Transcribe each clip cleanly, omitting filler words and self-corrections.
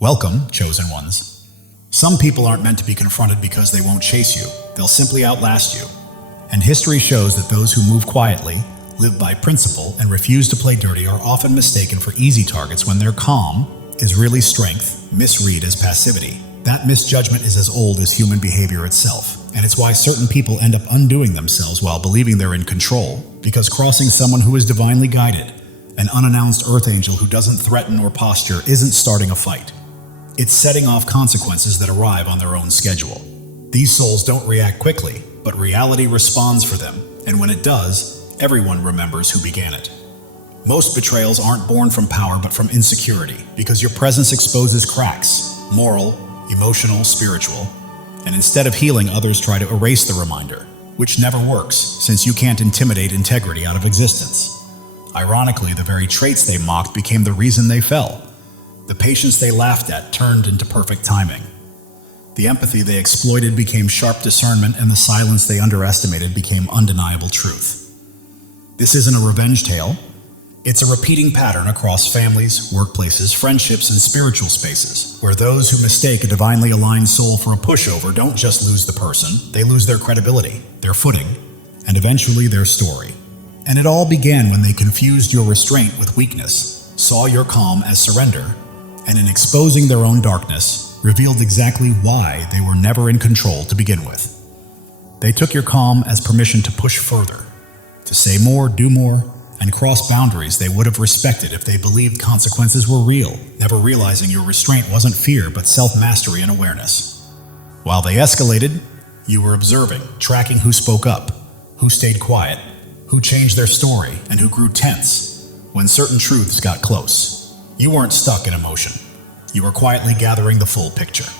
Welcome, chosen ones. Some people aren't meant to be confronted because they won't chase you. They'll simply outlast you. And history shows that those who move quietly, live by principle, and refuse to play dirty are often mistaken for easy targets when their calm is really strength, misread as passivity. That misjudgment is as old as human behavior itself, and it's why certain people end up undoing themselves while believing they're in control, because crossing someone who is divinely guided, an unannounced earth angel who doesn't threaten or posture, isn't starting a fight. It's setting off consequences that arrive on their own schedule. These souls don't react quickly, but reality responds for them, and when it does, everyone remembers who began it. Most betrayals aren't born from power but from insecurity, because your presence exposes cracks, moral, emotional, spiritual, and instead of healing, others try to erase the reminder, which never works, since you can't intimidate integrity out of existence. Ironically, the very traits they mocked became the reason they fell. The patience they laughed at turned into perfect timing. The empathy they exploited became sharp discernment, and the silence they underestimated became undeniable truth. This isn't a revenge tale. It's a repeating pattern across families, workplaces, friendships, and spiritual spaces, where those who mistake a divinely aligned soul for a pushover don't just lose the person, they lose their credibility, their footing, and eventually their story. And it all began when they confused your restraint with weakness, saw your calm as surrender, and in exposing their own darkness, revealed exactly why they were never in control to begin with. They took your calm as permission to push further, to say more, do more, and cross boundaries they would have respected if they believed consequences were real, never realizing your restraint wasn't fear but self-mastery and awareness. While they escalated, you were observing, tracking who spoke up, who stayed quiet, who changed their story, and who grew tense when certain truths got close. You weren't stuck in emotion. You were quietly gathering the full picture.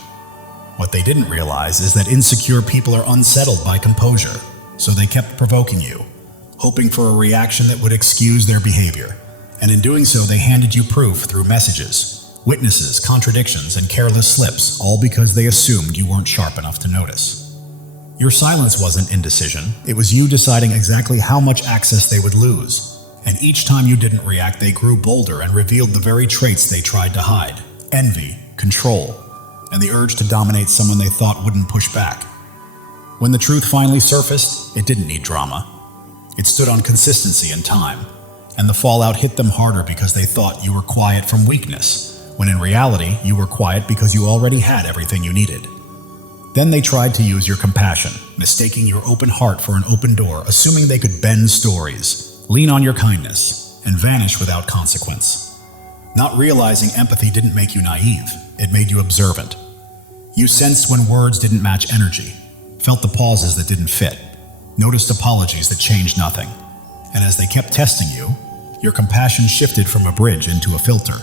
What they didn't realize is that insecure people are unsettled by composure, so they kept provoking you, hoping for a reaction that would excuse their behavior. And in doing so, they handed you proof through messages, witnesses, contradictions, and careless slips, all because they assumed you weren't sharp enough to notice. Your silence wasn't indecision. It was you deciding exactly how much access they would lose. And each time you didn't react, they grew bolder and revealed the very traits they tried to hide: envy, control, and the urge to dominate someone they thought wouldn't push back. When the truth finally surfaced, it didn't need drama. It stood on consistency and time, and the fallout hit them harder because they thought you were quiet from weakness, when in reality, you were quiet because you already had everything you needed. Then they tried to use your compassion, mistaking your open heart for an open door, assuming they could bend stories, lean on your kindness, and vanish without consequence. Not realizing empathy didn't make you naive, it made you observant. You sensed when words didn't match energy, felt the pauses that didn't fit, noticed apologies that changed nothing. And as they kept testing you, your compassion shifted from a bridge into a filter,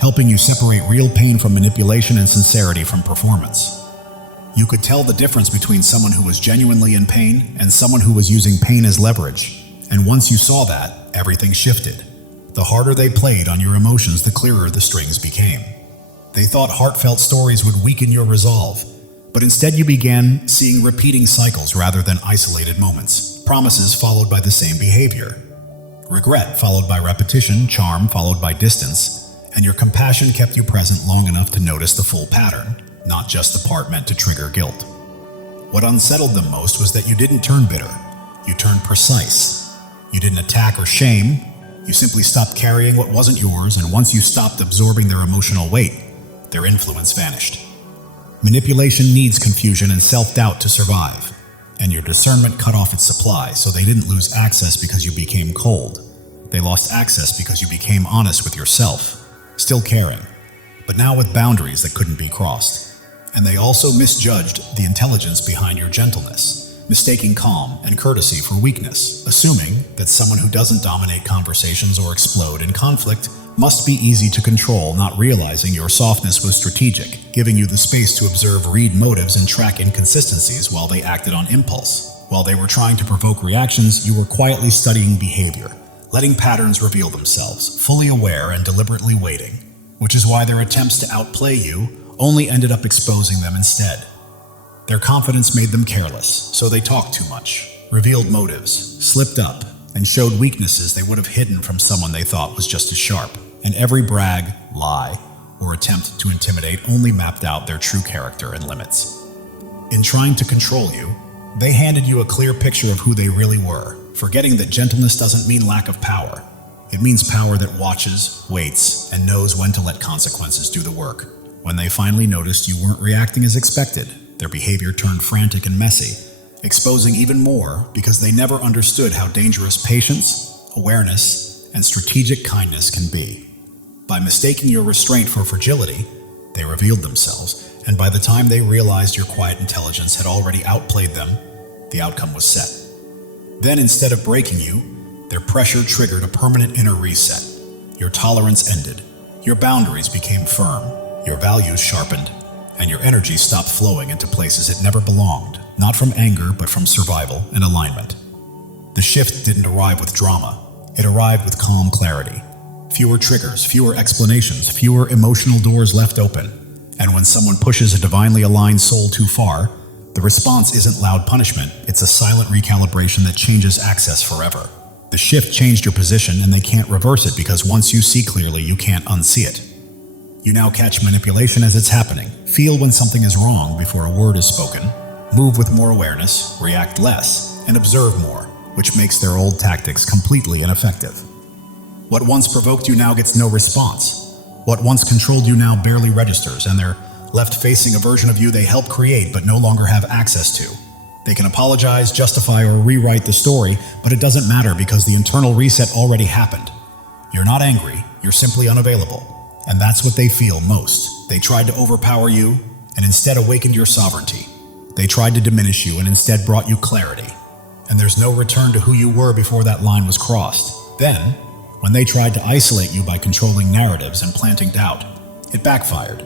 helping you separate real pain from manipulation and sincerity from performance. You could tell the difference between someone who was genuinely in pain and someone who was using pain as leverage. And once you saw that, everything shifted. The harder they played on your emotions, the clearer the strings became. They thought heartfelt stories would weaken your resolve, but instead you began seeing repeating cycles rather than isolated moments. Promises followed by the same behavior. Regret followed by repetition, charm followed by distance, and your compassion kept you present long enough to notice the full pattern, not just the part meant to trigger guilt. What unsettled them most was that you didn't turn bitter. You turned precise. You didn't attack or shame. You simply stopped carrying what wasn't yours, and once you stopped absorbing their emotional weight, their influence vanished. Manipulation needs confusion and self-doubt to survive, and your discernment cut off its supply, so they didn't lose access because you became cold. They lost access because you became honest with yourself, still caring, but now with boundaries that couldn't be crossed. And they also misjudged the intelligence behind your gentleness, mistaking calm and courtesy for weakness, assuming that someone who doesn't dominate conversations or explode in conflict must be easy to control, not realizing your softness was strategic, giving you the space to observe, read motives, and track inconsistencies while they acted on impulse. While they were trying to provoke reactions, you were quietly studying behavior, letting patterns reveal themselves, fully aware and deliberately waiting, which is why their attempts to outplay you only ended up exposing them instead. Their confidence made them careless, so they talked too much, revealed motives, slipped up, and showed weaknesses they would have hidden from someone they thought was just as sharp. And every brag, lie, or attempt to intimidate only mapped out their true character and limits. In trying to control you, they handed you a clear picture of who they really were, forgetting that gentleness doesn't mean lack of power. It means power that watches, waits, and knows when to let consequences do the work. When they finally noticed you weren't reacting as expected, their behavior turned frantic and messy, exposing even more because they never understood how dangerous patience, awareness, and strategic kindness can be. By mistaking your restraint for fragility, they revealed themselves, and by the time they realized your quiet intelligence had already outplayed them, the outcome was set. Then, instead of breaking you, their pressure triggered a permanent inner reset. Your tolerance ended, your boundaries became firm, your values sharpened, and your energy stopped flowing into places it never belonged, not from anger, but from survival and alignment. The shift didn't arrive with drama, it arrived with calm clarity. Fewer triggers, fewer explanations, fewer emotional doors left open. And when someone pushes a divinely aligned soul too far, the response isn't loud punishment, it's a silent recalibration that changes access forever. The shift changed your position and they can't reverse it because once you see clearly, you can't unsee it. You now catch manipulation as it's happening, feel when something is wrong before a word is spoken, move with more awareness, react less, and observe more, which makes their old tactics completely ineffective. What once provoked you now gets no response. What once controlled you now barely registers, and they're left facing a version of you they helped create but no longer have access to. They can apologize, justify, or rewrite the story, but it doesn't matter because the internal reset already happened. You're not angry, you're simply unavailable. And that's what they feel most. They tried to overpower you and instead awakened your sovereignty. They tried to diminish you and instead brought you clarity. And there's no return to who you were before that line was crossed. Then, when they tried to isolate you by controlling narratives and planting doubt, it backfired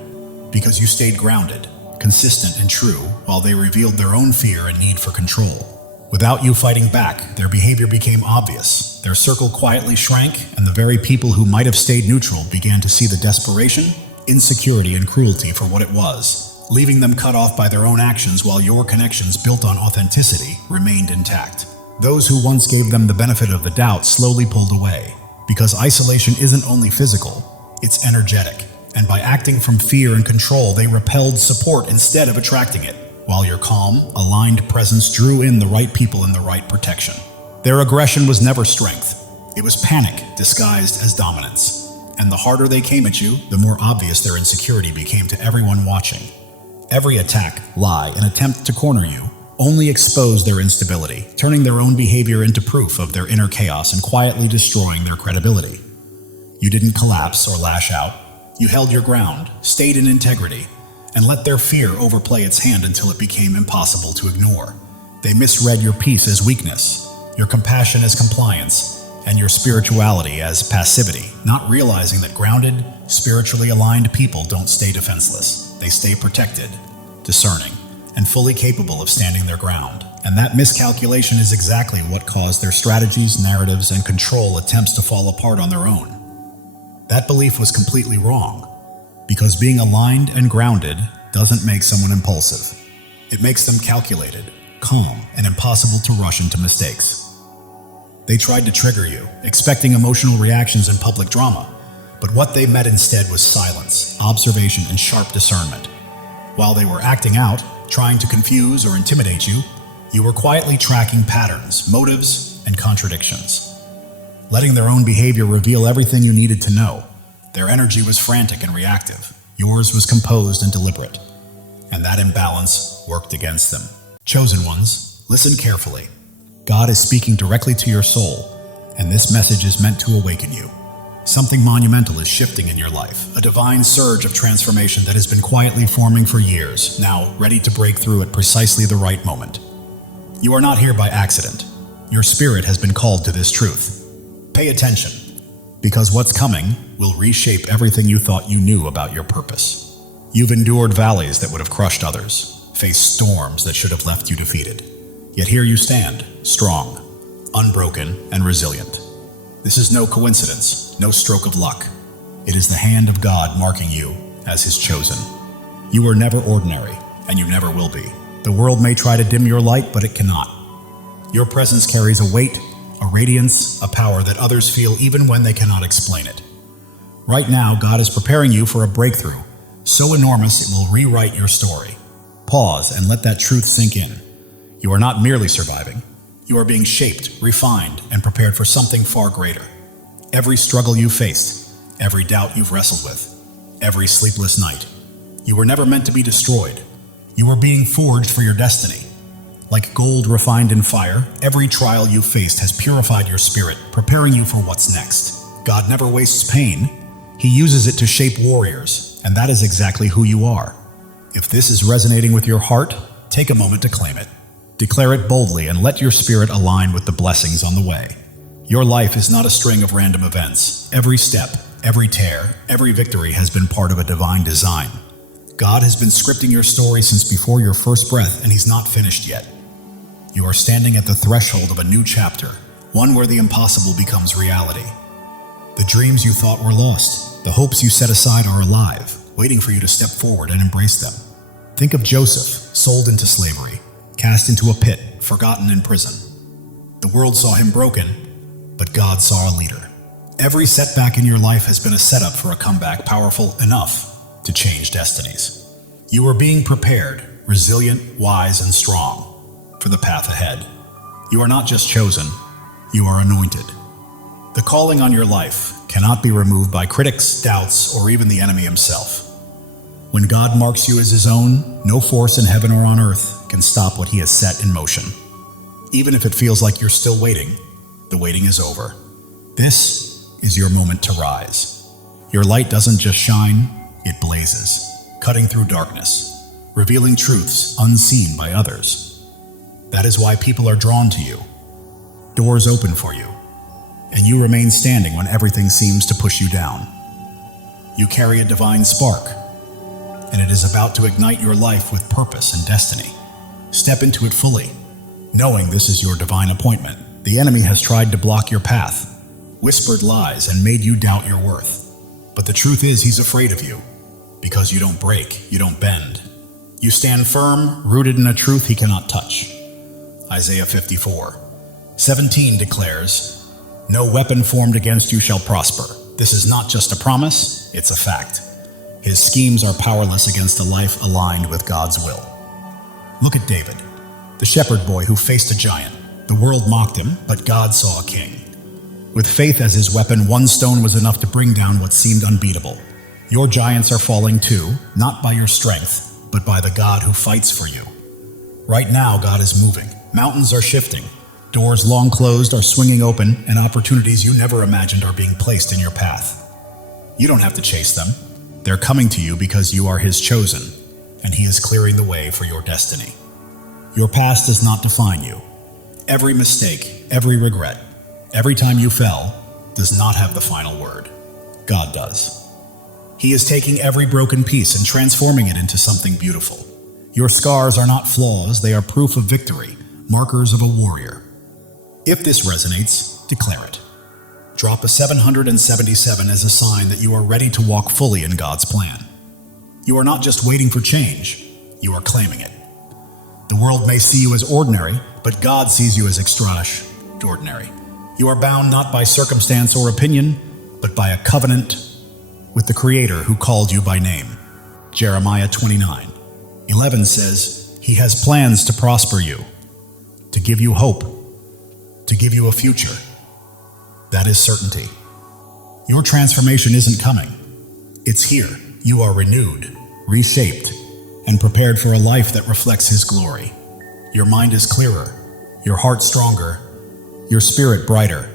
because you stayed grounded, consistent and true, while they revealed their own fear and need for control. Without you fighting back, their behavior became obvious. Their circle quietly shrank, and the very people who might have stayed neutral began to see the desperation, insecurity, and cruelty for what it was, leaving them cut off by their own actions while your connections built on authenticity remained intact. Those who once gave them the benefit of the doubt slowly pulled away, because isolation isn't only physical, it's energetic. And by acting from fear and control, they repelled support instead of attracting it, while your calm, aligned presence drew in the right people and the right protection. Their aggression was never strength. It was panic disguised as dominance. And the harder they came at you, the more obvious their insecurity became to everyone watching. Every attack, lie, and attempt to corner you only exposed their instability, turning their own behavior into proof of their inner chaos and quietly destroying their credibility. You didn't collapse or lash out. You held your ground, stayed in integrity, and let their fear overplay its hand until it became impossible to ignore. They misread your peace as weakness, your compassion as compliance, and your spirituality as passivity, not realizing that grounded, spiritually aligned people don't stay defenseless. They stay protected, discerning, and fully capable of standing their ground. And that miscalculation is exactly what caused their strategies, narratives, and control attempts to fall apart on their own. That belief was completely wrong, because being aligned and grounded doesn't make someone impulsive. It makes them calculated, calm, and impossible to rush into mistakes. They tried to trigger you, expecting emotional reactions and public drama, but what they met instead was silence, observation, and sharp discernment. While they were acting out, trying to confuse or intimidate you, you were quietly tracking patterns, motives, and contradictions. Letting their own behavior reveal everything you needed to know. Their energy was frantic and reactive. Yours was composed and deliberate. And that imbalance worked against them. Chosen ones, listen carefully. God is speaking directly to your soul, and this message is meant to awaken you. Something monumental is shifting in your life, a divine surge of transformation that has been quietly forming for years, now ready to break through at precisely the right moment. You are not here by accident. Your spirit has been called to this truth. Pay attention, because what's coming will reshape everything you thought you knew about your purpose. You've endured valleys that would have crushed others, faced storms that should have left you defeated. Yet here you stand, strong, unbroken, and resilient. This is no coincidence, no stroke of luck. It is the hand of God marking you as His chosen. You are never ordinary, and you never will be. The world may try to dim your light, but it cannot. Your presence carries a weight, a radiance, a power that others feel even when they cannot explain it. Right now, God is preparing you for a breakthrough, so enormous it will rewrite your story. Pause and let that truth sink in. You are not merely surviving. You are being shaped, refined, and prepared for something far greater. Every struggle you faced, every doubt you've wrestled with, every sleepless night. You were never meant to be destroyed. You were being forged for your destiny. Like gold refined in fire, every trial you faced has purified your spirit, preparing you for what's next. God never wastes pain. He uses it to shape warriors, and that is exactly who you are. If this is resonating with your heart, take a moment to claim it. Declare it boldly and let your spirit align with the blessings on the way. Your life is not a string of random events. Every step, every tear, every victory has been part of a divine design. God has been scripting your story since before your first breath, and He's not finished yet. You are standing at the threshold of a new chapter, one where the impossible becomes reality. The dreams you thought were lost, the hopes you set aside are alive, waiting for you to step forward and embrace them. Think of Joseph, sold into slavery, cast into a pit, forgotten in prison. The world saw him broken, but God saw a leader. Every setback in your life has been a setup for a comeback powerful enough to change destinies. You are being prepared, resilient, wise, and strong for the path ahead. You are not just chosen, you are anointed. The calling on your life cannot be removed by critics, doubts, or even the enemy himself. When God marks you as His own, no force in heaven or on earth can stop what He has set in motion. Even if it feels like you're still waiting, the waiting is over. This is your moment to rise. Your light doesn't just shine, it blazes, cutting through darkness, revealing truths unseen by others. That is why people are drawn to you. Doors open for you, and you remain standing when everything seems to push you down. You carry a divine spark, and it is about to ignite your life with purpose and destiny. Step into it fully, knowing this is your divine appointment. The enemy has tried to block your path, whispered lies, and made you doubt your worth. But the truth is, he's afraid of you, because you don't break, you don't bend. You stand firm, rooted in a truth he cannot touch. Isaiah 54:17 declares, "No weapon formed against you shall prosper." This is not just a promise, it's a fact. His schemes are powerless against a life aligned with God's will. Look at David, the shepherd boy who faced a giant. The world mocked him, but God saw a king. With faith as his weapon, one stone was enough to bring down what seemed unbeatable. Your giants are falling too, not by your strength, but by the God who fights for you. Right now, God is moving. Mountains are shifting. Doors long closed are swinging open, and opportunities you never imagined are being placed in your path. You don't have to chase them. They're coming to you because you are His chosen, and He is clearing the way for your destiny. Your past does not define you. Every mistake, every regret, every time you fell, does not have the final word. God does. He is taking every broken piece and transforming it into something beautiful. Your scars are not flaws, they are proof of victory, markers of a warrior. If this resonates, declare it. Drop a 777 as a sign that you are ready to walk fully in God's plan. You are not just waiting for change, you are claiming it. The world may see you as ordinary, but God sees you as extraordinary. You are bound not by circumstance or opinion, but by a covenant with the Creator who called you by name. Jeremiah 29:11 says, "He has plans to prosper you, to give you hope, to give you a future." That is certainty. Your transformation isn't coming. It's here. You are renewed, reshaped, and prepared for a life that reflects His glory. Your mind is clearer, your heart stronger, your spirit brighter.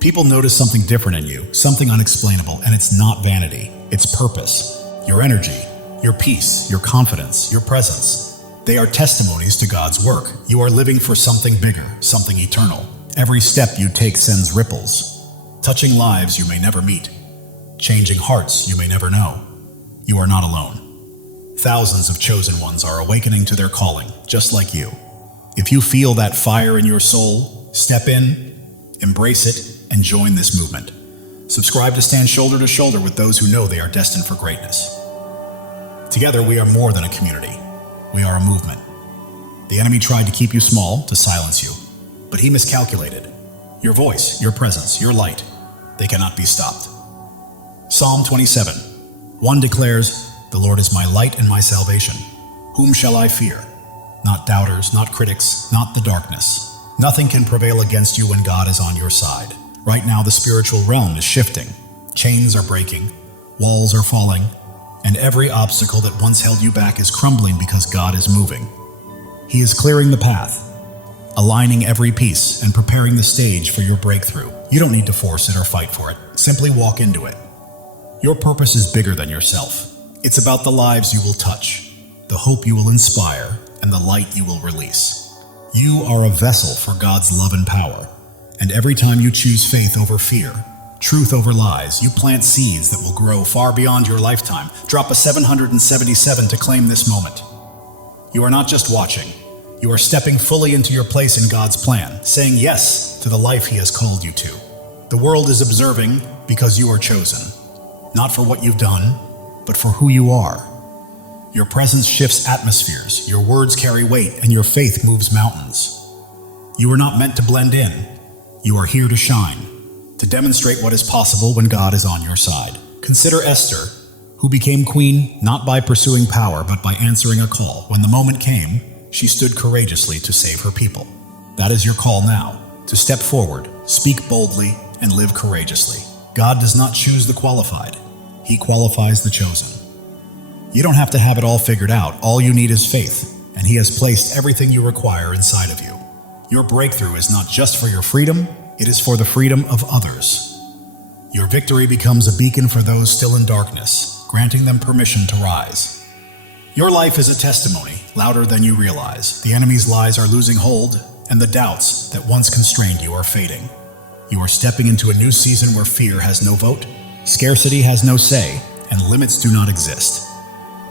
People notice something different in you, something unexplainable, and it's not vanity, it's purpose. Your energy, your peace, your confidence, your presence. They are testimonies to God's work. You are living for something bigger, something eternal. Every step you take sends ripples, touching lives you may never meet, changing hearts you may never know. You are not alone. Thousands of chosen ones are awakening to their calling, just like you. If you feel that fire in your soul, step in, embrace it, and join this movement. Subscribe to stand shoulder to shoulder with those who know they are destined for greatness. Together, we are more than a community. We are a movement. The enemy tried to keep you small, to silence you, but he miscalculated. Your voice, your presence, your light, they cannot be stopped. Psalm 27. 1 declares, "The Lord is my light and my salvation. Whom shall I fear?" Not doubters, not critics, not the darkness. Nothing can prevail against you when God is on your side. Right now, the spiritual realm is shifting. Chains are breaking, walls are falling, and every obstacle that once held you back is crumbling because God is moving. He is clearing the path, aligning every piece and preparing the stage for your breakthrough. You don't need to force it or fight for it. Simply walk into it. Your purpose is bigger than yourself. It's about the lives you will touch, the hope you will inspire, and the light you will release. You are a vessel for God's love and power, and every time you choose faith over fear, truth over lies, you plant seeds that will grow far beyond your lifetime. Drop a 777 to claim this moment. You are not just watching. You are stepping fully into your place in God's plan, saying yes to the life He has called you to. The world is observing because you are chosen, not for what you've done, but for who you are. Your presence shifts atmospheres, your words carry weight, and your faith moves mountains. You are not meant to blend in. You are here to shine, to demonstrate what is possible when God is on your side. Consider Esther, who became queen not by pursuing power, but by answering a call. When the moment came, she stood courageously to save her people. That is your call now, to step forward, speak boldly, and live courageously. God does not choose the qualified. He qualifies the chosen. You don't have to have it all figured out. All you need is faith, and He has placed everything you require inside of you. Your breakthrough is not just for your freedom, it is for the freedom of others. Your victory becomes a beacon for those still in darkness, granting them permission to rise. Your life is a testimony, louder than you realize. The enemy's lies are losing hold, and the doubts that once constrained you are fading. You are stepping into a new season where fear has no vote, scarcity has no say, and limits do not exist.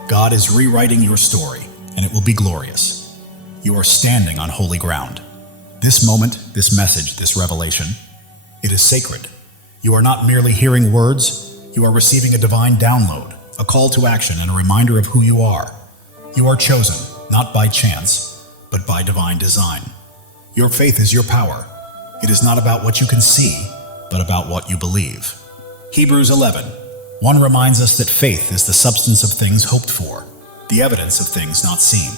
God is rewriting your story, and it will be glorious. You are standing on holy ground. This moment, this message, this revelation, it is sacred. You are not merely hearing words, you are receiving a divine download, a call to action, and a reminder of who you are. You are chosen, not by chance, but by divine design. Your faith is your power. It is not about what you can see, but about what you believe. Hebrews 11:1 reminds us that faith is the substance of things hoped for, the evidence of things not seen.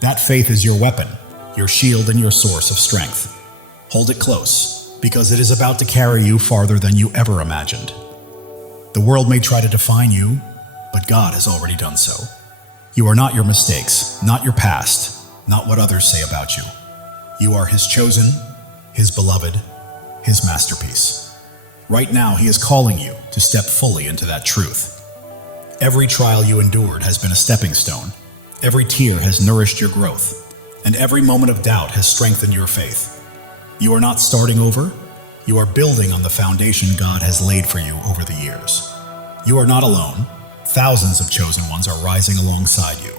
That faith is your weapon, your shield, and your source of strength. Hold it close, because it is about to carry you farther than you ever imagined. The world may try to define you, but God has already done so. You are not your mistakes, not your past, not what others say about you. You are His chosen, His beloved, His masterpiece. Right now, He is calling you to step fully into that truth. Every trial you endured has been a stepping stone. Every tear has nourished your growth, and every moment of doubt has strengthened your faith. You are not starting over. You are building on the foundation God has laid for you over the years. You are not alone. Thousands of chosen ones are rising alongside you.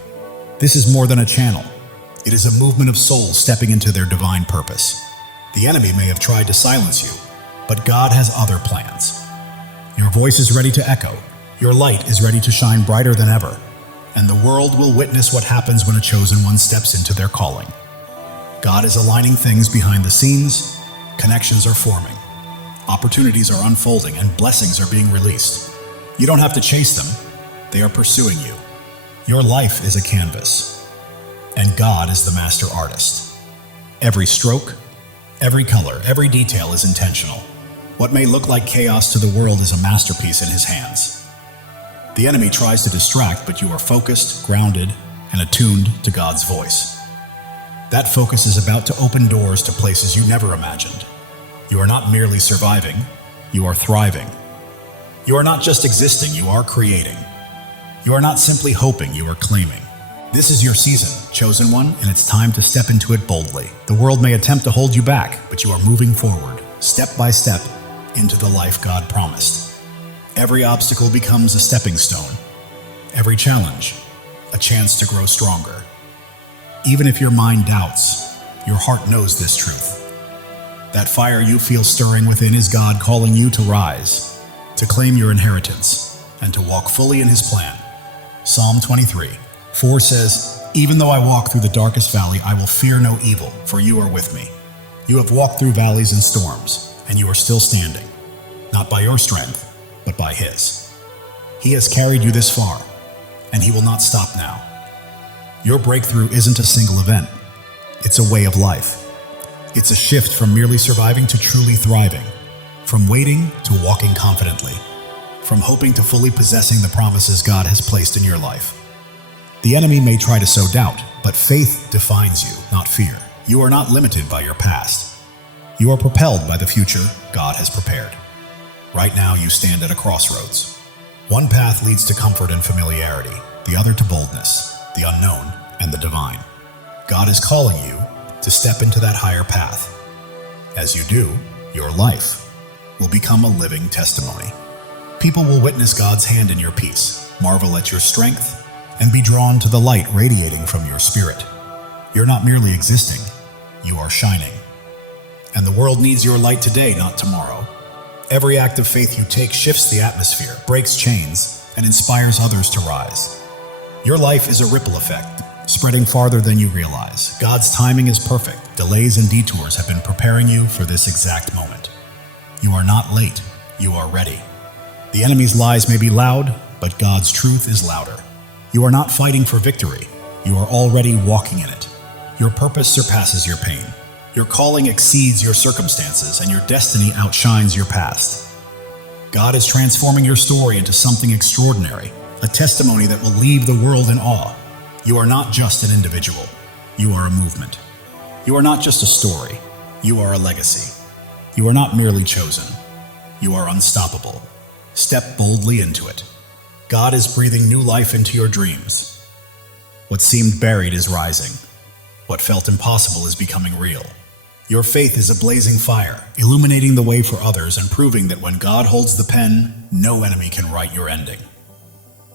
This is more than a channel. It is a movement of souls stepping into their divine purpose. The enemy may have tried to silence you, but God has other plans. Your voice is ready to echo. Your light is ready to shine brighter than ever. And the world will witness what happens when a chosen one steps into their calling. God is aligning things behind the scenes. Connections are forming. Opportunities are unfolding, and blessings are being released. You don't have to chase them. They are pursuing you. Your life is a canvas, and God is the master artist. Every stroke, every color, every detail is intentional. What may look like chaos to the world is a masterpiece in His hands. The enemy tries to distract, but you are focused, grounded, and attuned to God's voice. That focus is about to open doors to places you never imagined. You are not merely surviving, you are thriving. You are not just existing, you are creating. You are not simply hoping, you are claiming. This is your season, chosen one, and it's time to step into it boldly. The world may attempt to hold you back, but you are moving forward, step by step, into the life God promised. Every obstacle becomes a stepping stone. Every challenge, a chance to grow stronger. Even if your mind doubts, your heart knows this truth. That fire you feel stirring within is God calling you to rise, to claim your inheritance, and to walk fully in His plan. Psalm 23:4 says, "Even though I walk through the darkest valley, I will fear no evil, for you are with me. You have walked through valleys and storms, and you are still standing, not by your strength, but by His." He has carried you this far, and He will not stop now. Your breakthrough isn't a single event. It's a way of life. It's a shift from merely surviving to truly thriving, from waiting to walking confidently, from hoping to fully possessing the promises God has placed in your life. The enemy may try to sow doubt, but faith defines you, not fear. You are not limited by your past. You are propelled by the future God has prepared. Right now, you stand at a crossroads. One path leads to comfort and familiarity, the other to boldness, the unknown, and the divine. God is calling you to step into that higher path. As you do, your life will become a living testimony. People will witness God's hand in your peace, marvel at your strength, and be drawn to the light radiating from your spirit. You're not merely existing, you are shining. And the world needs your light today, not tomorrow. Every act of faith you take shifts the atmosphere, breaks chains, and inspires others to rise. Your life is a ripple effect, spreading farther than you realize. God's timing is perfect. Delays and detours have been preparing you for this exact moment. You are not late, you are ready. The enemy's lies may be loud, but God's truth is louder. You are not fighting for victory, you are already walking in it. Your purpose surpasses your pain. Your calling exceeds your circumstances, and your destiny outshines your past. God is transforming your story into something extraordinary, a testimony that will leave the world in awe. You are not just an individual, you are a movement. You are not just a story, you are a legacy. You are not merely chosen, you are unstoppable. Step boldly into it. God is breathing new life into your dreams. What seemed buried is rising. What felt impossible is becoming real. Your faith is a blazing fire, illuminating the way for others and proving that when God holds the pen, no enemy can write your ending.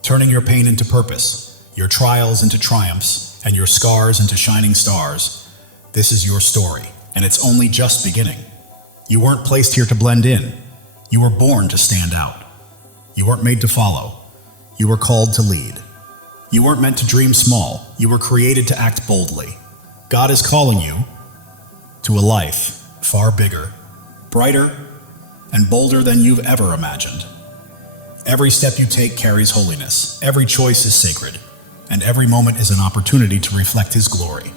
Turning your pain into purpose, your trials into triumphs, and your scars into shining stars, this is your story, and it's only just beginning. You weren't placed here to blend in. You were born to stand out. You weren't made to follow. You were called to lead. You weren't meant to dream small. You were created to act boldly. God is calling you to a life far bigger, brighter, and bolder than you've ever imagined. Every step you take carries holiness, every choice is sacred, and every moment is an opportunity to reflect His glory.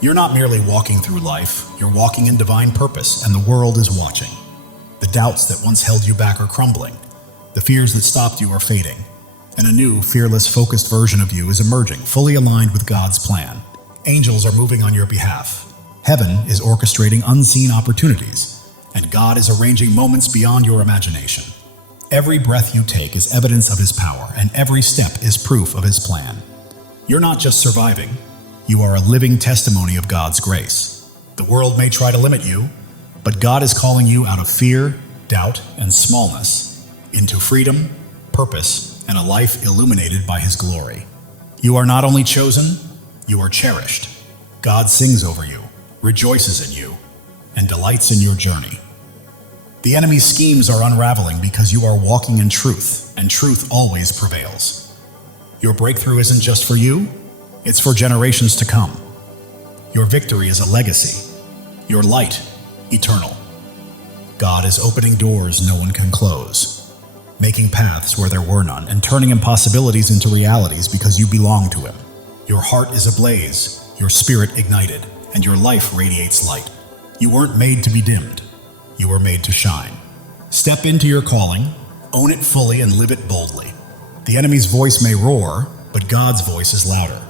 You're not merely walking through life, you're walking in divine purpose, and the world is watching. The doubts that once held you back are crumbling, the fears that stopped you are fading, and a new, fearless, focused version of you is emerging, fully aligned with God's plan. Angels are moving on your behalf. Heaven is orchestrating unseen opportunities, and God is arranging moments beyond your imagination. Every breath you take is evidence of His power, and every step is proof of His plan. You're not just surviving, you are a living testimony of God's grace. The world may try to limit you, but God is calling you out of fear, doubt, and smallness into freedom, purpose, and a life illuminated by His glory. You are not only chosen, you are cherished. God sings over you, rejoices in you, and delights in your journey. The enemy's schemes are unraveling because you are walking in truth, and truth always prevails. Your breakthrough isn't just for you, it's for generations to come. Your victory is a legacy, your light eternal. God is opening doors no one can close, making paths where there were none, and turning impossibilities into realities because you belong to Him. Your heart is ablaze, your spirit ignited, and your life radiates light. You weren't made to be dimmed. You were made to shine. Step into your calling, own it fully, and live it boldly. The enemy's voice may roar, but God's voice is louder.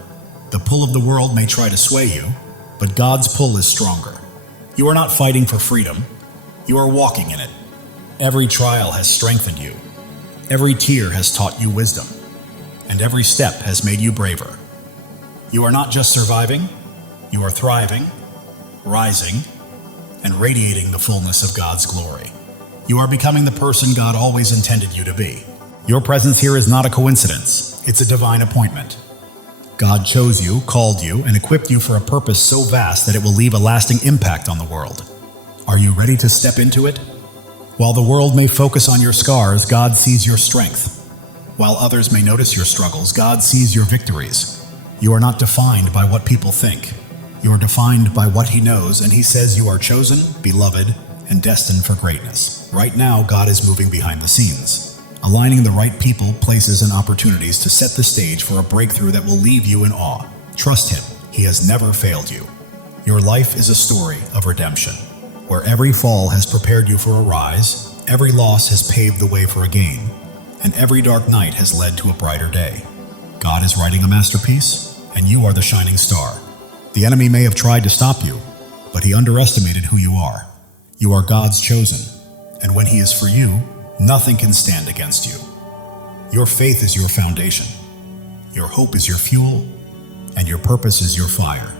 The pull of the world may try to sway you, but God's pull is stronger. You are not fighting for freedom. You are walking in it. Every trial has strengthened you. Every tear has taught you wisdom. And every step has made you braver. You are not just surviving, you are thriving, rising, and radiating the fullness of God's glory. You are becoming the person God always intended you to be. Your presence here is not a coincidence, it's a divine appointment. God chose you, called you, and equipped you for a purpose so vast that it will leave a lasting impact on the world. Are you ready to step into it? While the world may focus on your scars, God sees your strength. While others may notice your struggles, God sees your victories. You are not defined by what people think. You are defined by what He knows, and He says you are chosen, beloved, and destined for greatness. Right now, God is moving behind the scenes, aligning the right people, places, and opportunities to set the stage for a breakthrough that will leave you in awe. Trust him. He has never failed you. Your life is a story of redemption, where every fall has prepared you for a rise, every loss has paved the way for a gain, and every dark night has led to a brighter day. God is writing a masterpiece, and you are the shining star. The enemy may have tried to stop you, but he underestimated who you are. You are God's chosen, and when he is for you, nothing can stand against you. Your faith is your foundation. Your hope is your fuel, and your purpose is your fire.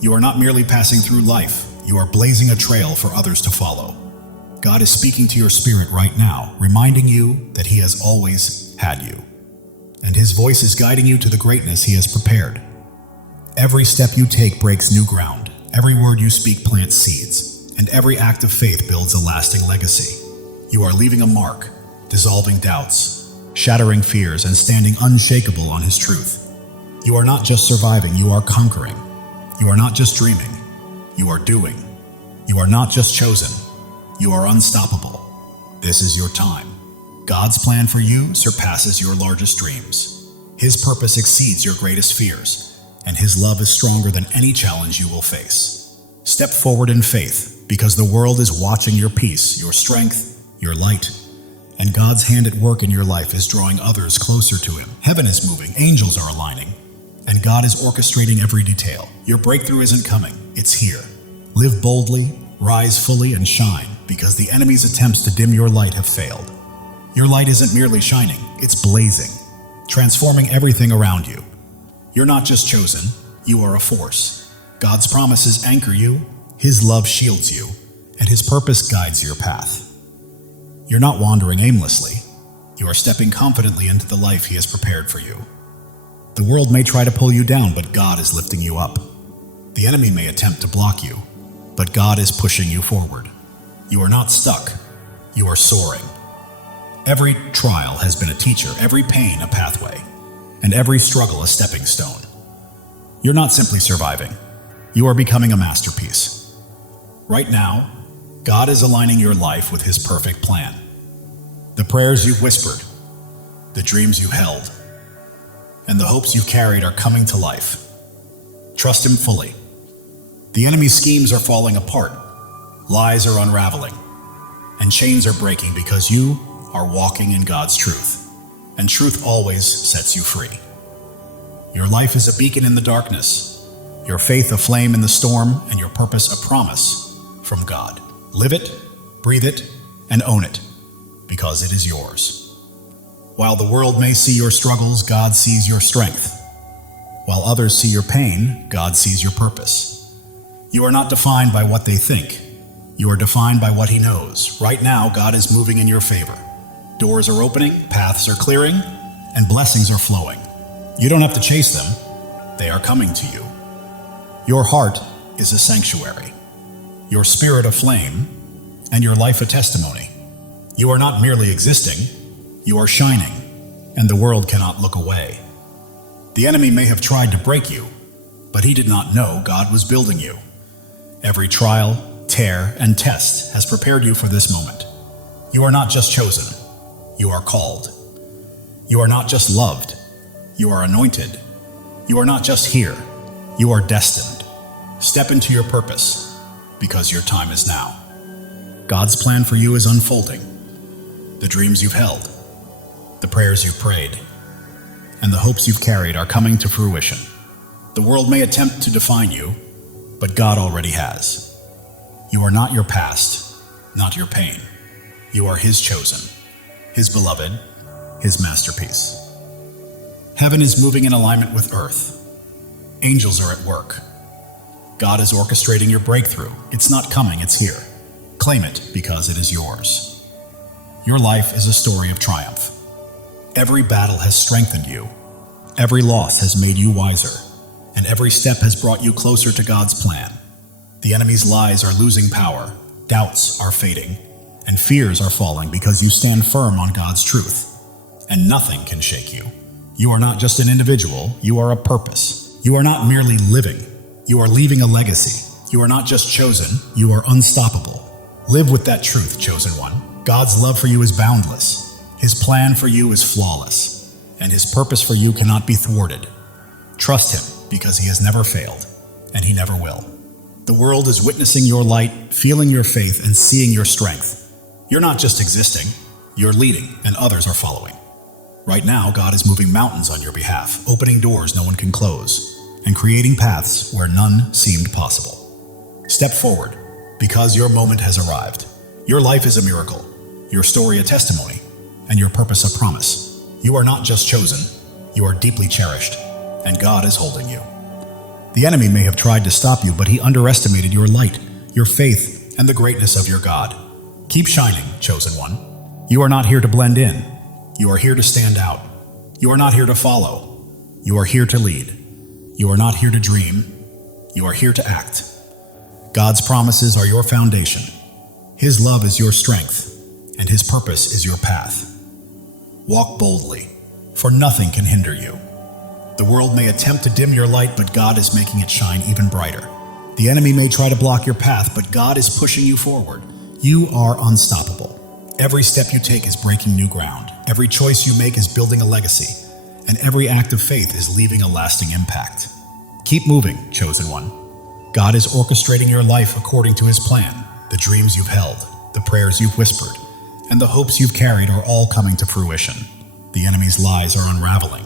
You are not merely passing through life, you are blazing a trail for others to follow. God is speaking to your spirit right now, reminding you that he has always had you. And his voice is guiding you to the greatness he has prepared. Every step you take breaks new ground. Every word you speak plants seeds, and every act of faith builds a lasting legacy. You are leaving a mark, dissolving doubts, shattering fears, and standing unshakable on his truth. You are not just surviving, you are conquering. You are not just dreaming, you are doing. You are not just chosen, you are unstoppable. This is your time. God's plan for you surpasses your largest dreams. His purpose exceeds your greatest fears, and his love is stronger than any challenge you will face. Step forward in faith, because the world is watching your peace, your strength, your light, and God's hand at work in your life is drawing others closer to him. Heaven is moving, angels are aligning, and God is orchestrating every detail. Your breakthrough isn't coming, it's here. Live boldly, rise fully, and shine, because the enemy's attempts to dim your light have failed. Your light isn't merely shining, it's blazing, transforming everything around you. You're not just chosen, you are a force. God's promises anchor you, his love shields you, and his purpose guides your path. You're not wandering aimlessly, you are stepping confidently into the life he has prepared for you. The world may try to pull you down, but God is lifting you up. The enemy may attempt to block you, but God is pushing you forward. You are not stuck, you are soaring. Every trial has been a teacher, every pain a pathway, and every struggle a stepping stone. You're not simply surviving, you are becoming a masterpiece. Right now, God is aligning your life with his perfect plan. The prayers you've whispered, the dreams you held, and the hopes you've carried are coming to life. Trust him fully. The enemy's schemes are falling apart, lies are unraveling, and chains are breaking because you are walking in God's truth, and truth always sets you free. Your life is a beacon in the darkness, your faith a flame in the storm, and your purpose a promise from God. Live it, breathe it, and own it, because it is yours. While the world may see your struggles, God sees your strength. While others see your pain, God sees your purpose. You are not defined by what they think. You are defined by what he knows. Right now, God is moving in your favor. Doors are opening, paths are clearing, and blessings are flowing. You don't have to chase them. They are coming to you. Your heart is a sanctuary, your spirit a flame, and your life a testimony. You are not merely existing, you are shining, and the world cannot look away. The enemy may have tried to break you, but he did not know God was building you. Every trial, tear, and test has prepared you for this moment. You are not just chosen, you are called. You are not just loved, you are anointed. You are not just here, you are destined. Step into your purpose, because your time is now. God's plan for you is unfolding. The dreams you've held, the prayers you've prayed, and the hopes you've carried are coming to fruition. The world may attempt to define you, but God already has. You are not your past, not your pain. You are his chosen, his beloved, his masterpiece. Heaven is moving in alignment with earth. Angels are at work. God is orchestrating your breakthrough. It's not coming, it's here. Claim it because it is yours. Your life is a story of triumph. Every battle has strengthened you. Every loss has made you wiser. And every step has brought you closer to God's plan. The enemy's lies are losing power. Doubts are fading. And fears are falling because you stand firm on God's truth. And nothing can shake you. You are not just an individual, you are a purpose. You are not merely living, you are leaving a legacy. You are not just chosen, you are unstoppable. Live with that truth, chosen one. God's love for you is boundless. His plan for you is flawless, and His purpose for you cannot be thwarted. Trust Him, because He has never failed, and He never will. The world is witnessing your light, feeling your faith, and seeing your strength. You're not just existing, you're leading, and others are following. Right now, God is moving mountains on your behalf, opening doors no one can close, and creating paths where none seemed possible. Step forward, because your moment has arrived. Your life is a miracle, your story a testimony, and your purpose a promise. You are not just chosen, you are deeply cherished, and God is holding you. The enemy may have tried to stop you, but he underestimated your light, your faith, and the greatness of your God. Keep shining, chosen one. You are not here to blend in. You are here to stand out. You are not here to follow. You are here to lead. You are not here to dream. You are here to act. God's promises are your foundation. His love is your strength, and His purpose is your path. Walk boldly, for nothing can hinder you. The world may attempt to dim your light, but God is making it shine even brighter. The enemy may try to block your path, but God is pushing you forward. You are unstoppable. Every step you take is breaking new ground. Every choice you make is building a legacy, and every act of faith is leaving a lasting impact. Keep moving, chosen one. God is orchestrating your life according to His plan. The dreams you've held, the prayers you've whispered, and the hopes you've carried are all coming to fruition. The enemy's lies are unraveling.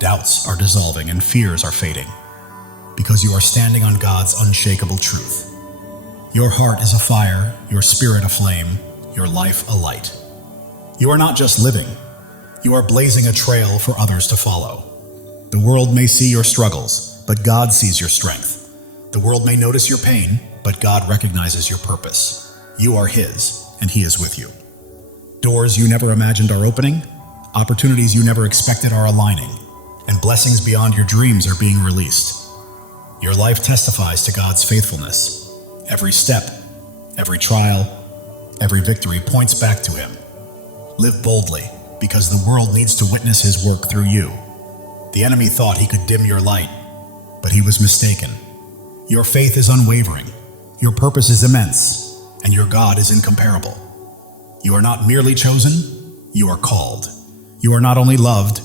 Doubts are dissolving and fears are fading, because you are standing on God's unshakable truth. Your heart is afire, your spirit aflame, your life a light. You are not just living, you are blazing a trail for others to follow. The world may see your struggles, but God sees your strength. The world may notice your pain, but God recognizes your purpose. You are His, and He is with you. Doors you never imagined are opening, opportunities you never expected are aligning, and blessings beyond your dreams are being released. Your life testifies to God's faithfulness. Every step, every trial, every victory points back to Him. Live boldly, because the world needs to witness His work through you. The enemy thought he could dim your light, but he was mistaken. Your faith is unwavering, your purpose is immense, and your God is incomparable. You are not merely chosen, you are called. You are not only loved,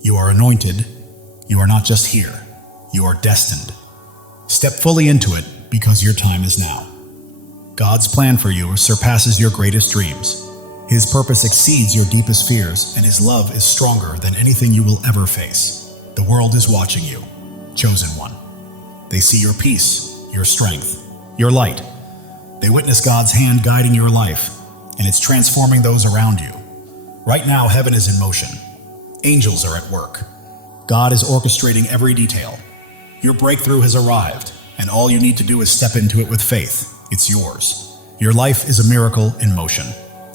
you are anointed. You are not just here, you are destined. Step fully into it, because your time is now. God's plan for you surpasses your greatest dreams. His purpose exceeds your deepest fears, and His love is stronger than anything you will ever face. The world is watching you, chosen one. They see your peace, your strength, your light. They witness God's hand guiding your life, and it's transforming those around you. Right now, heaven is in motion. Angels are at work. God is orchestrating every detail. Your breakthrough has arrived, and all you need to do is step into it with faith. It's yours. Your life is a miracle in motion.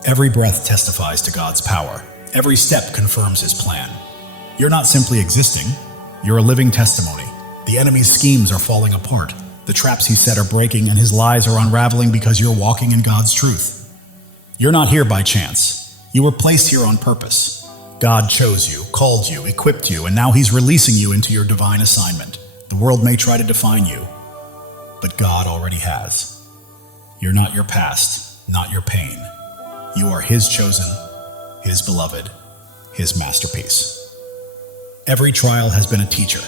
Every breath testifies to God's power. Every step confirms His plan. You're not simply existing, you're a living testimony. The enemy's schemes are falling apart. The traps he set are breaking, and his lies are unraveling because you're walking in God's truth. You're not here by chance. You were placed here on purpose. God chose you, called you, equipped you, and now He's releasing you into your divine assignment. The world may try to define you, but God already has. You're not your past, not your pain. You are His chosen, His beloved, His masterpiece. Every trial has been a teacher.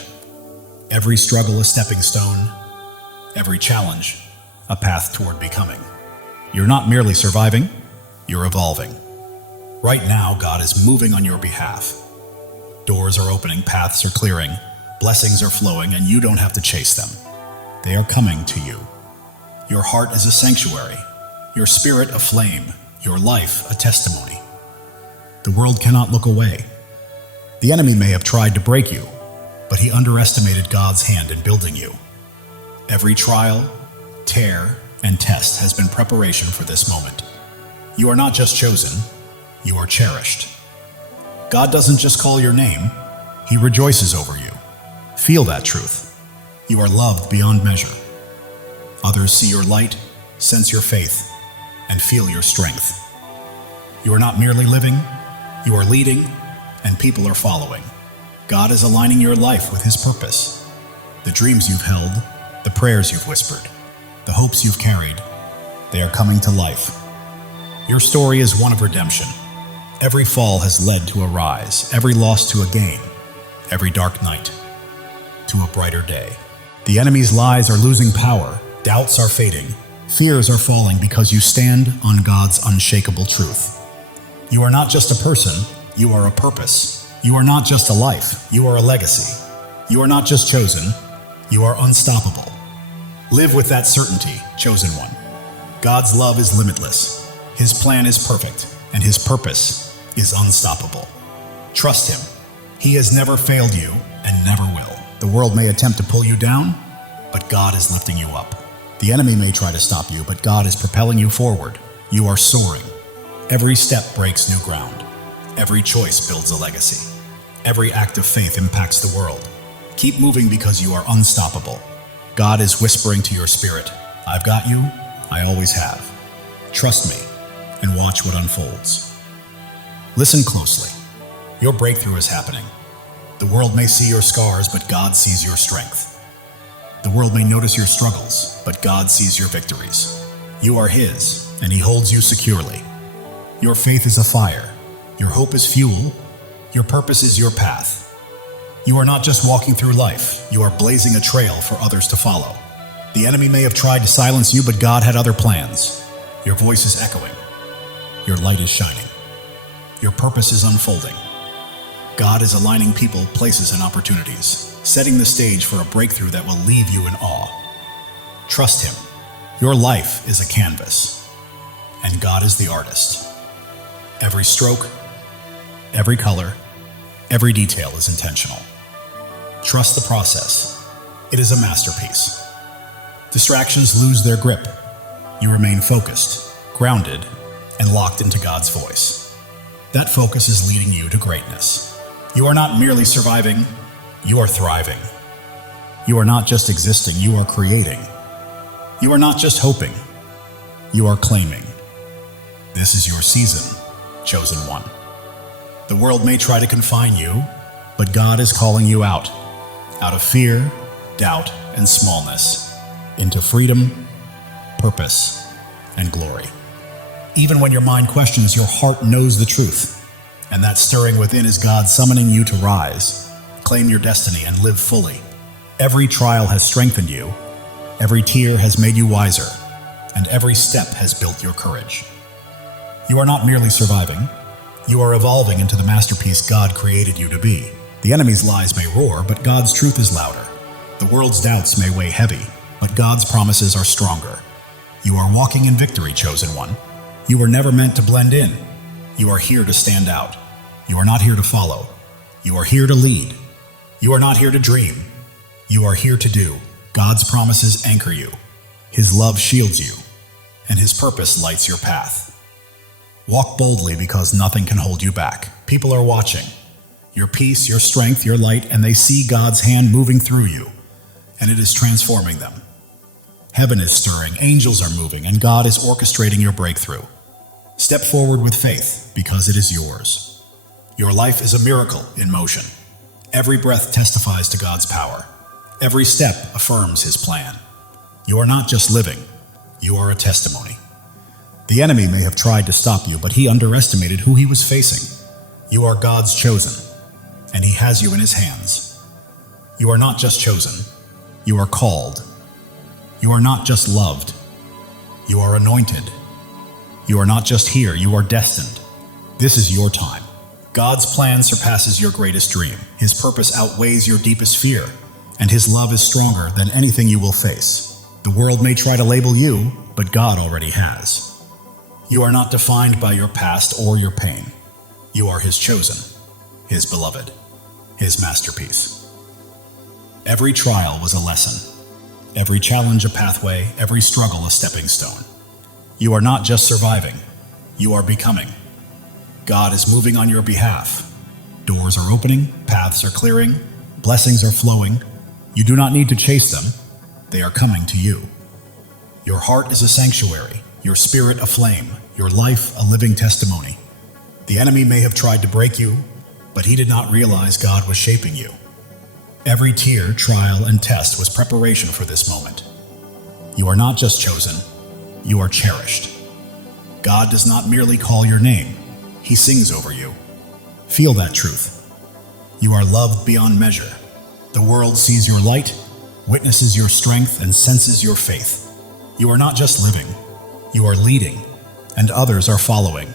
Every struggle a stepping stone. Every challenge a path toward becoming. You're not merely surviving, you're evolving. Right now, God is moving on your behalf. Doors are opening, paths are clearing, blessings are flowing, and you don't have to chase them. They are coming to you. Your heart is a sanctuary, your spirit a flame, your life a testimony. The world cannot look away. The enemy may have tried to break you, but he underestimated God's hand in building you. Every trial, tear, and test has been preparation for this moment. You are not just chosen, you are cherished. God doesn't just call your name, He rejoices over you. Feel that truth. You are loved beyond measure. Others see your light, sense your faith, and feel your strength. You are not merely living, you are leading, and people are following. God is aligning your life with His purpose. The dreams you've held, the prayers you've whispered, the hopes you've carried, they are coming to life. Your story is one of redemption, Every fall has led to a rise, every loss to a gain, every dark night to a brighter day. The enemy's lies are losing power, doubts are fading, fears are falling because you stand on God's unshakable truth. You are not just a person, you are a purpose. You are not just a life, you are a legacy. You are not just chosen, you are unstoppable. Live with that certainty, chosen one. God's love is limitless, His plan is perfect, and His purpose is unstoppable. Trust Him. He has never failed you and never will. The world may attempt to pull you down, but God is lifting you up. The enemy may try to stop you, but God is propelling you forward. You are soaring. Every step breaks new ground. Every choice builds a legacy. Every act of faith impacts the world. Keep moving because you are unstoppable. God is whispering to your spirit, I've got you, I always have. Trust me and watch what unfolds. Listen closely. Your breakthrough is happening. The world may see your scars, but God sees your strength. The world may notice your struggles, but God sees your victories. You are His, and He holds you securely. Your faith is a fire. Your hope is fuel. Your purpose is your path. You are not just walking through life, you are blazing a trail for others to follow. The enemy may have tried to silence you, but God had other plans. Your voice is echoing. Your light is shining. Your purpose is unfolding. God is aligning people, places, and opportunities, setting the stage for a breakthrough that will leave you in awe. Trust Him. Your life is a canvas, and God is the artist. Every stroke, every color, every detail is intentional. Trust the process. It is a masterpiece. Distractions lose their grip. You remain focused, grounded, and locked into God's voice. That focus is leading you to greatness. You are not merely surviving, you are thriving. You are not just existing, you are creating. You are not just hoping, you are claiming. This is your season, chosen one. The world may try to confine you, but God is calling you out of fear, doubt, and smallness, into freedom, purpose, and glory. Even when your mind questions, your heart knows the truth, and that stirring within is God summoning you to rise, claim your destiny, and live fully. Every trial has strengthened you, every tear has made you wiser, and every step has built your courage. You are not merely surviving, you are evolving into the masterpiece God created you to be. The enemy's lies may roar, but God's truth is louder. The world's doubts may weigh heavy, but God's promises are stronger. You are walking in victory, chosen one. You were never meant to blend in. You are here to stand out. You are not here to follow. You are here to lead. You are not here to dream. You are here to do. God's promises anchor you. His love shields you, and His purpose lights your path. Walk boldly because nothing can hold you back. People are watching. Your peace, your strength, your light, and they see God's hand moving through you, and it is transforming them. Heaven is stirring, angels are moving, and God is orchestrating your breakthrough. Step forward with faith, because it is yours. Your life is a miracle in motion. Every breath testifies to God's power. Every step affirms His plan. You are not just living, you are a testimony. The enemy may have tried to stop you, but he underestimated who he was facing. You are God's chosen, and He has you in His hands. You are not just chosen, you are called. You are not just loved, you are anointed. You are not just here, you are destined. This is your time. God's plan surpasses your greatest dream. His purpose outweighs your deepest fear, and His love is stronger than anything you will face. The world may try to label you, but God already has. You are not defined by your past or your pain. You are His chosen, His beloved, His masterpiece. Every trial was a lesson. Every challenge a pathway, every struggle a stepping stone. You are not just surviving, you are becoming. God is moving on your behalf. Doors are opening, paths are clearing, blessings are flowing. You do not need to chase them, they are coming to you. Your heart is a sanctuary, your spirit a flame, your life a living testimony. The enemy may have tried to break you, but he did not realize God was shaping you. Every tear, trial, and test was preparation for this moment. You are not just chosen, you are cherished. God does not merely call your name, He He sings over you. Feel that truth. You are loved beyond measure. The world sees your light, witnesses your strength, and senses your faith. You are not just living, you are leading, and others are following.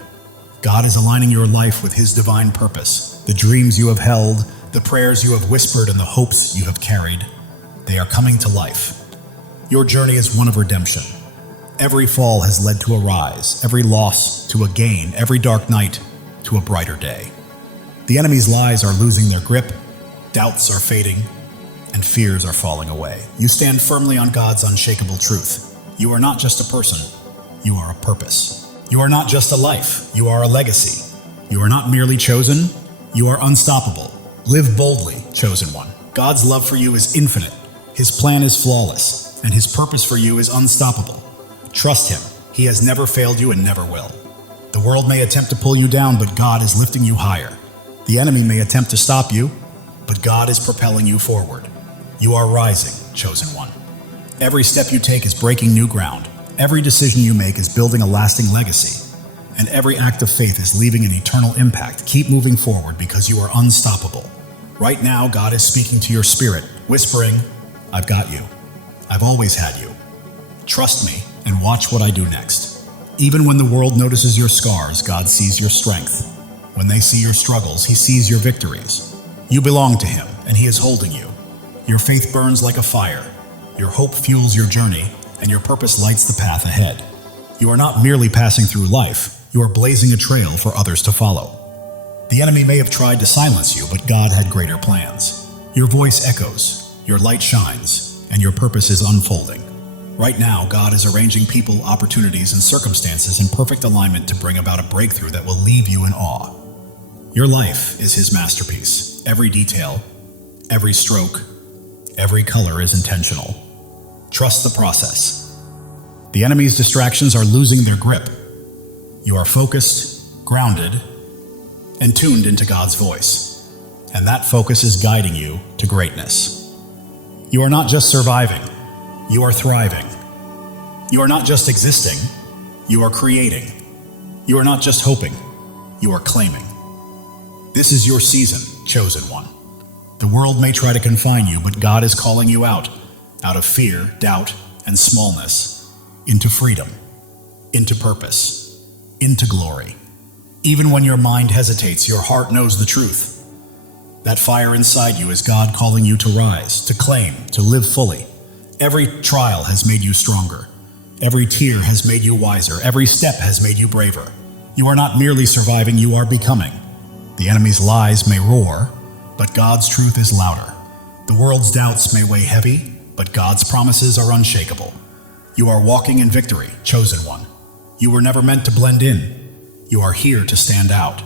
God is aligning your life with His divine purpose. The dreams you have held, the prayers you have whispered, and the hopes you have carried, they are coming to life. Your journey is one of redemption. Every fall has led to a rise, every loss to a gain, every dark night to a brighter day. The enemy's lies are losing their grip, doubts are fading, and fears are falling away. You stand firmly on God's unshakable truth. You are not just a person, you are a purpose. You are not just a life, you are a legacy. You are not merely chosen, you are unstoppable. Live boldly, chosen one. God's love for you is infinite, His plan is flawless, and His purpose for you is unstoppable. Trust Him. He has never failed you and never will. The world may attempt to pull you down, but God is lifting you higher. The enemy may attempt to stop you, but God is propelling you forward. You are rising, chosen one. Every step you take is breaking new ground. Every decision you make is building a lasting legacy. And every act of faith is leaving an eternal impact. Keep moving forward because you are unstoppable. Right now, God is speaking to your spirit, whispering, "I've got you. I've always had you. Trust me and watch what I do next." Even when the world notices your scars, God sees your strength. When they see your struggles, He sees your victories. You belong to Him, and He is holding you. Your faith burns like a fire. Your hope fuels your journey, and your purpose lights the path ahead. You are not merely passing through life, you are blazing a trail for others to follow. The enemy may have tried to silence you, but God had greater plans. Your voice echoes, your light shines, and your purpose is unfolding. Right now, God is arranging people, opportunities, and circumstances in perfect alignment to bring about a breakthrough that will leave you in awe. Your life is His masterpiece. Every detail, every stroke, every color is intentional. Trust the process. The enemy's distractions are losing their grip. You are focused, grounded, and tuned into God's voice. And that focus is guiding you to greatness. You are not just surviving, you are thriving. You are not just existing, you are creating. You are not just hoping, you are claiming. This is your season, chosen one. The world may try to confine you, but God is calling you out of fear, doubt, and smallness, into freedom, into purpose, into glory. Even when your mind hesitates, your heart knows the truth. That fire inside you is God calling you to rise, to claim, to live fully. Every trial has made you stronger. Every tear has made you wiser. Every step has made you braver. You are not merely surviving, you are becoming. The enemy's lies may roar, but God's truth is louder. The world's doubts may weigh heavy, but God's promises are unshakable. You are walking in victory, chosen one. You were never meant to blend in. You are here to stand out.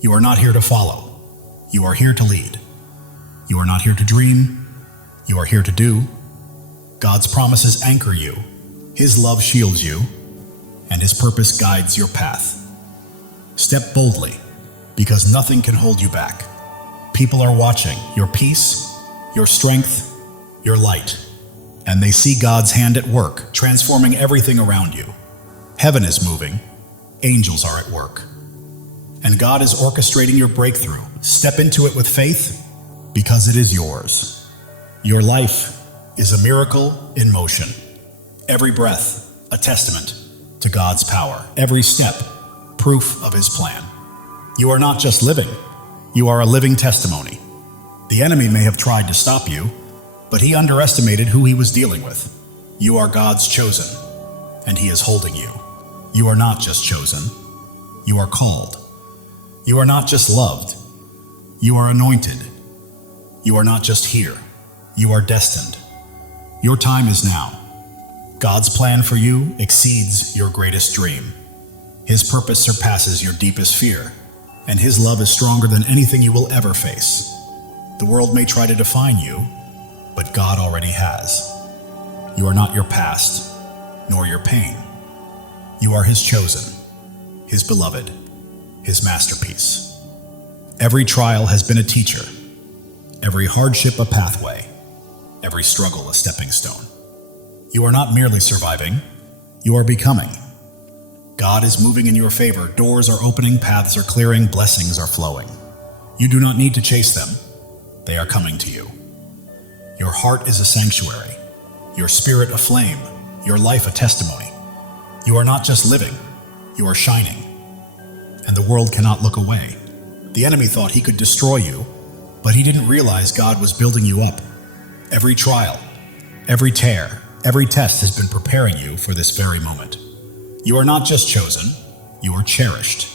You are not here to follow. You are here to lead. You are not here to dream. You are here to do. God's promises anchor you. His love shields you, and His purpose guides your path. Step boldly, because nothing can hold you back. People are watching your peace, your strength, your light, and they see God's hand at work, transforming everything around you. Heaven is moving, angels are at work, and God is orchestrating your breakthrough. Step into it with faith, because it is yours. Your life is a miracle in motion. Every breath, a testament to God's power. Every step, proof of His plan. You are not just living, you are a living testimony. The enemy may have tried to stop you, but he underestimated who he was dealing with. You are God's chosen, and He is holding you. You are not just chosen, you are called. You are not just loved, you are anointed. You are not just here, you are destined. Your time is now. God's plan for you exceeds your greatest dream. His purpose surpasses your deepest fear, and His love is stronger than anything you will ever face. The world may try to define you, but God already has. You are not your past, nor your pain. You are His chosen, His beloved, His masterpiece. Every trial has been a teacher, every hardship a pathway, every struggle a stepping stone. You are not merely surviving, you are becoming. God is moving in your favor. Doors are opening, paths are clearing, blessings are flowing. You do not need to chase them. They are coming to you. Your heart is a sanctuary, your spirit a flame, your life a testimony. You are not just living, you are shining. And the world cannot look away. The enemy thought he could destroy you, but he didn't realize God was building you up. Every trial, every tear, every test has been preparing you for this very moment. You are not just chosen, you are cherished.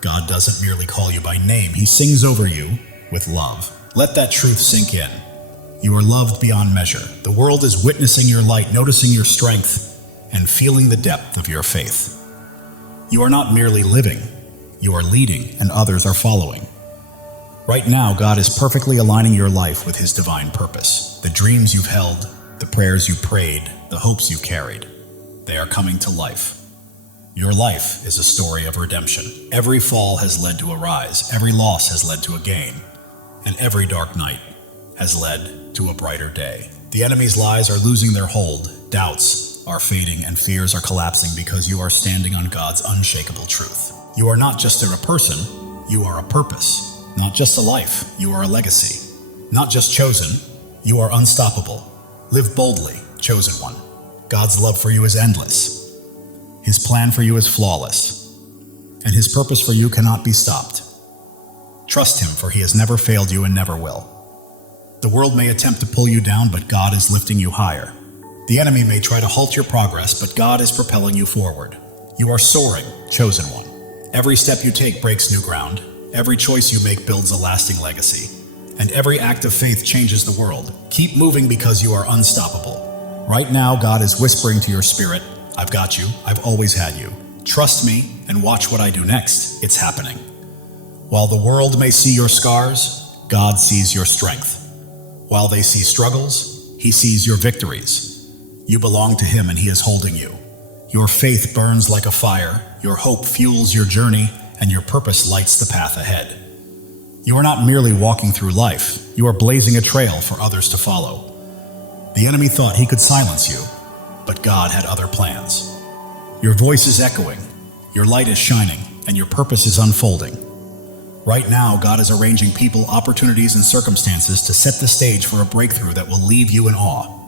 God doesn't merely call you by name, he sings over you with love. Let that truth sink in. You are loved beyond measure. The world is witnessing your light, noticing your strength, and feeling the depth of your faith. You are not merely living, you are leading, and others are following. Right now, God is perfectly aligning your life with his divine purpose. The dreams you've held, the prayers you prayed, the hopes you carried, they are coming to life. Your life is a story of redemption. Every fall has led to a rise, every loss has led to a gain, and every dark night has led to a brighter day. The enemy's lies are losing their hold, doubts are fading, and fears are collapsing because you are standing on God's unshakable truth. You are not just a person, you are a purpose. Not just a life, you are a legacy. Not just chosen, you are unstoppable. Live boldly, chosen one. God's love for you is endless. His plan for you is flawless, and his purpose for you cannot be stopped. Trust him, for he has never failed you and never will. The world may attempt to pull you down, but God is lifting you higher. The enemy may try to halt your progress, but God is propelling you forward. You are soaring, chosen one. Every step you take breaks new ground. Every choice you make builds a lasting legacy. And every act of faith changes the world. Keep moving because you are unstoppable. Right now, God is whispering to your spirit, I've got you, I've always had you. Trust me and watch what I do next. It's happening. While the world may see your scars, God sees your strength. While they see struggles, he sees your victories. You belong to him and he is holding you. Your faith burns like a fire, your hope fuels your journey, and your purpose lights the path ahead. You are not merely walking through life, you are blazing a trail for others to follow. The enemy thought he could silence you, but God had other plans. Your voice is echoing, your light is shining, and your purpose is unfolding. Right now, God is arranging people, opportunities, and circumstances to set the stage for a breakthrough that will leave you in awe.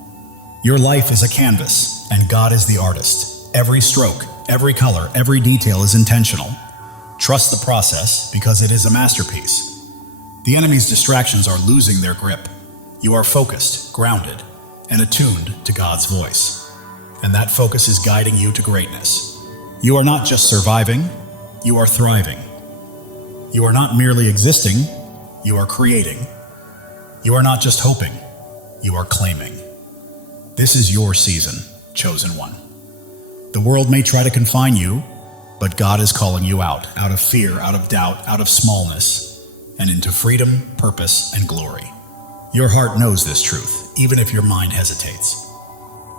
Your life is a canvas, and God is the artist. Every stroke, every color, every detail is intentional. Trust the process because it is a masterpiece. The enemy's distractions are losing their grip. You are focused, grounded, and attuned to God's voice. And that focus is guiding you to greatness. You are not just surviving, you are thriving. You are not merely existing, you are creating. You are not just hoping, you are claiming. This is your season, chosen one. The world may try to confine you, but God is calling you out of fear, out of doubt, out of smallness, and into freedom, purpose, and glory. Your heart knows this truth, even if your mind hesitates.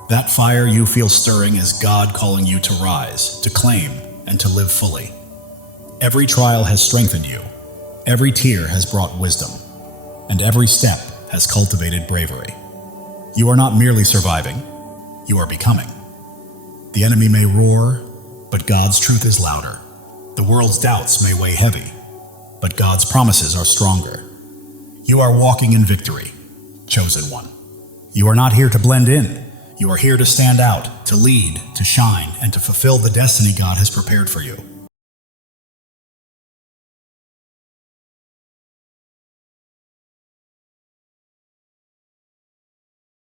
That fire you feel stirring is God calling you to rise, to claim, and to live fully. Every trial has strengthened you, every tear has brought wisdom, and every step has cultivated bravery. You are not merely surviving, you are becoming. The enemy may roar, but God's truth is louder. The world's doubts may weigh heavy, but God's promises are stronger. You are walking in victory, chosen one. You are not here to blend in. You are here to stand out, to lead, to shine, and to fulfill the destiny God has prepared for you.